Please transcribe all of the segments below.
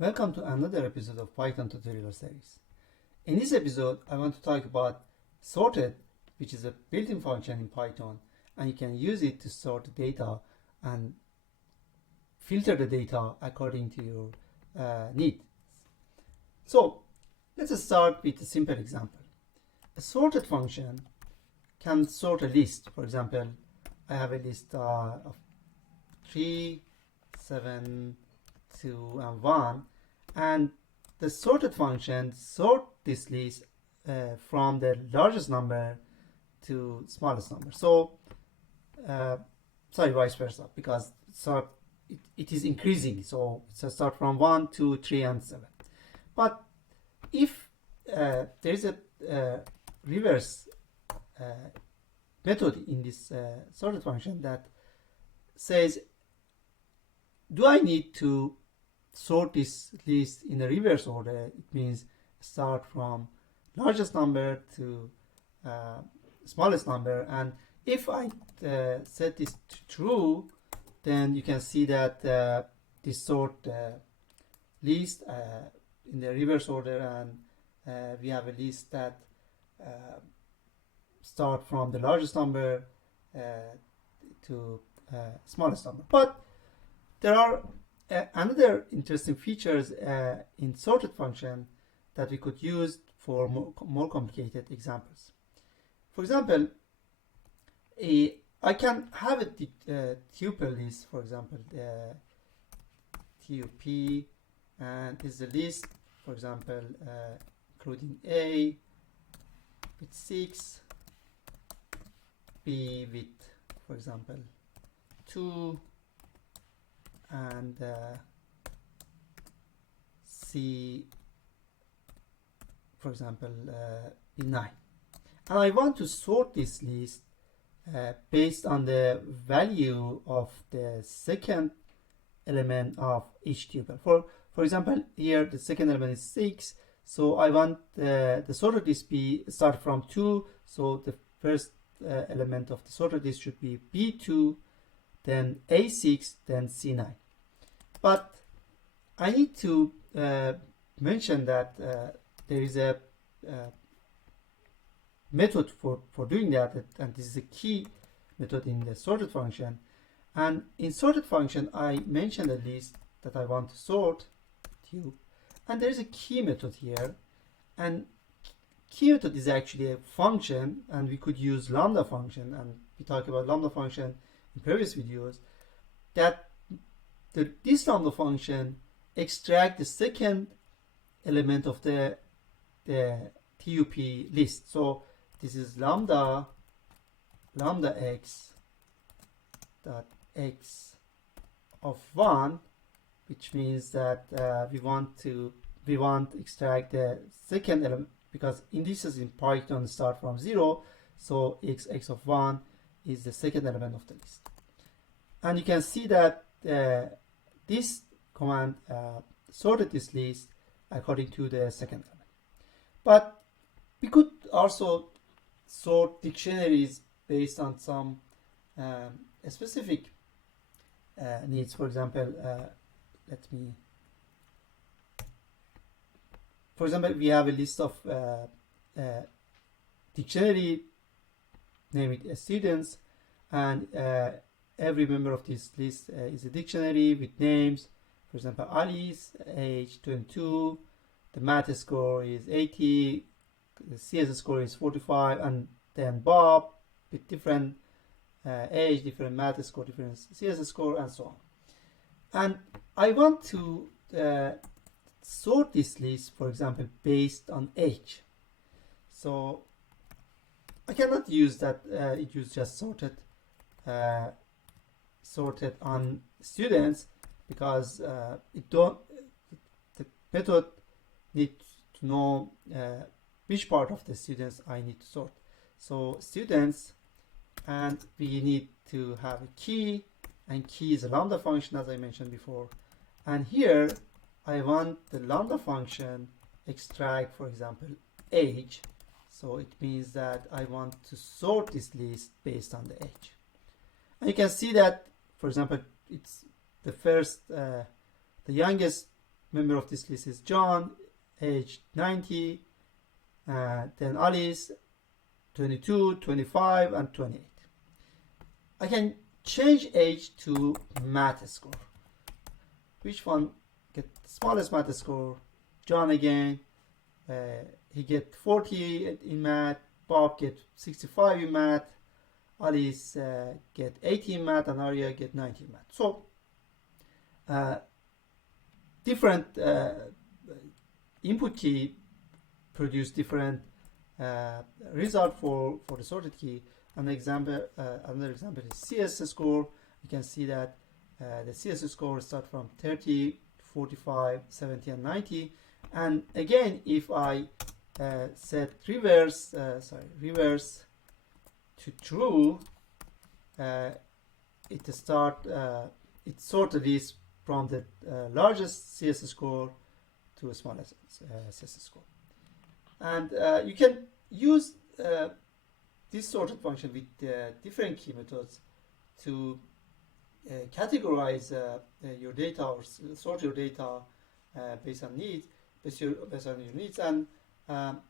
Welcome to another episode of Python tutorial series. In this episode, I want to talk about sorted, which is a built-in function in Python, and you can use it to sort the data and filter the data according to your need. So let's start with a simple example. A sorted function can sort a list. For example, I have a list of 3, 7, 2, and 1, and the sorted function sort this list from the largest number to smallest number. So sorry, vice versa, because it is increasing. So it's start from 1, 2, 3, and 7. But if there is a reverse method in this sorted function that says, do I need to sort this list in a reverse order? It means start from largest number to smallest number. And if I set this to true, then you can see that this sort list in the reverse order, and we have a list that start from the largest number to smallest number. But there are another interesting features in sorted function that we could use for more complicated examples. For example, I can have a tuple list, for example, TUP, and is a list, for example, including A with 6, B with, for example, 2, and C, for example, B9. And I want to sort this list based on the value of the second element of each tuple. For example, here the second element is 6, so I want the sorted list be start from 2, so the first element of the sorted list should be B2, then A6, then C9. But I need to mention that there is a method for doing that, and this is a key method in the sorted function. And in sorted function, I mentioned a list that I want to sort, tube, and there is a key method here. And key method is actually a function, and we could use lambda function, and we talked about lambda function in previous videos, that this lambda function extract the second element of the TUP list. So this is lambda x dot x of 1, which means that we want to extract the second element, because indices in Python start from 0, so x of 1 is the second element of the list. And you can see that this command sorted this list according to the second element. But we could also sort dictionaries based on some specific needs. For example, we have a list of dictionary, name it students, and every member of this list is a dictionary with names. For example, Alice, age 22, the math score is 80, the CS score is 45, and then Bob with different age, different math score, different CS score, and so on. And I want to sort this list, for example, based on age. So I cannot use that it use just sorted on students, because the method needs to know which part of the students I need to sort. So students, and we need to have a key, and key is a lambda function, as I mentioned before. And here I want the lambda function extract, for example, age. So it means that I want to sort this list based on the age. And you can see that, for example, it's the youngest member of this list is John, age 90, then Alice, 22, 25, and 28. I can change age to math score. Which one get the smallest math score? John again, he get 40 in math, Bob get 65 in math, Alice get 80 in math, and Arya get 90 in math. So different input key produce different result for the sorted key. Another example is CS score. You can see that the CS score starts from 30, 45, 70, and 90. And again, if I set reverse to true, it sorted this from the largest CS score to the smallest CS score. And you can use this sorted function with different key methods to categorize your data or sort your data based on needs, based on your needs. And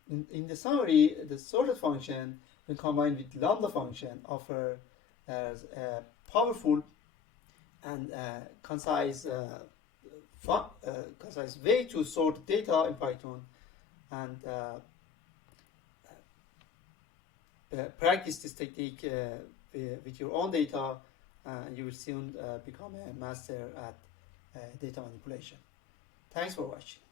in the summary, the sorted function, when combined with lambda function, offer as a powerful and concise way to sort data in Python. And practice this technique with your own data, and you will soon become a master at data manipulation. Thanks for watching.